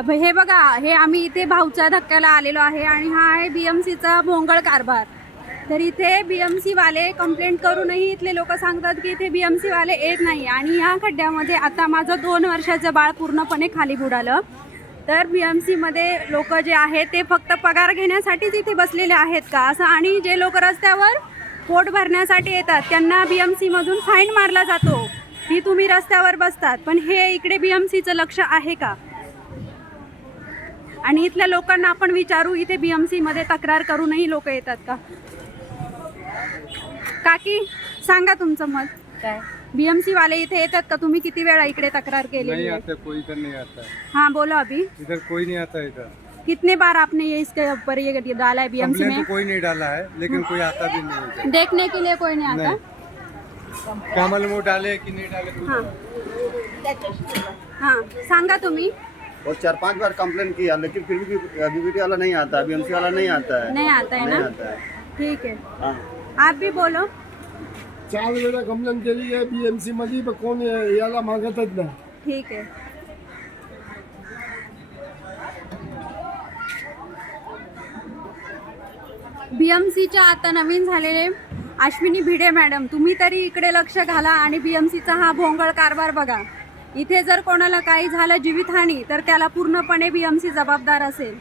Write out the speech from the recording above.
हे बघा, हे आम्ही इथे भाऊच्या धक्क्याला आलेलो आहे आणि हा आहे BMCचा भोंगळ कारभार. तर इथे BMC वाले कंप्लेंट करूनही इथले लोक सांगतात की इथे BMC वाले येत नाही. आणि ह्या खड्ड्यामध्ये आता माझं 2 वर्षाचं बाळ पूर्णपणे खाली बुडालं. तर BMC मध्ये लोक जे आहेत ते फक्त पगार घेण्यासाठीच इथे बसलेले आहेत का असं, आणि जे लोक रस्त्यावर पोट भरण्यासाठी येतात त्यांना BMC मधून फाईन मारला जातो की तुम्ही रस्त्यावर बसतात. पण हे इकडे BMCचं लक्ष आहे का? आणि इथल्या लोकांना आपण विचारू, इथे BMC मध्ये तक्रार करूनही लोक येतात का? काकी सांगा तुमचं मत काय? BMC वाले इथे येतात का? तुम्ही किती वेळा इकडे तक्रार केली? नहीं आता, कोई इधर नहीं आता है। हाँ बोलो अभी। इधर कोई नहीं आता इधर। कितने बार आपने ये इसके ऊपर ये डाला है BMC कंप्लेंट में? तो कोई नहीं डाला है, लेकिन कोई आता भी नहीं है इधर। देखने के लिए कोई नहीं आता? नहीं। क्या मालूम वो डाले कि नहीं डाले कुछ। हाँ हाँ सांगा तुम्ही। और 4-5 बार कंप्लेन किया, लेकिन फिर भी BBT वाला नहीं आता, BMC वाला नहीं आता है। नहीं आता है नहीं ना? आता है। ठीक है, हाँ। आप भी बोलो। 4 वेळा कंप्लेंट केली आहे BMC मध्ये, पण कोण याला मागतच नाही. ठीक आहे. BMCच्या आता नवीन झालेले अश्विनी भिडे मॅडम, तुम्ही तरी इकडे लक्ष घाला आणि BMCचा हा भोंगळ कारभार बघा. इथे जर कोणाला काही झालं जीवितहानी तर त्याला पूर्णपणे BMC जबाबदार असेल.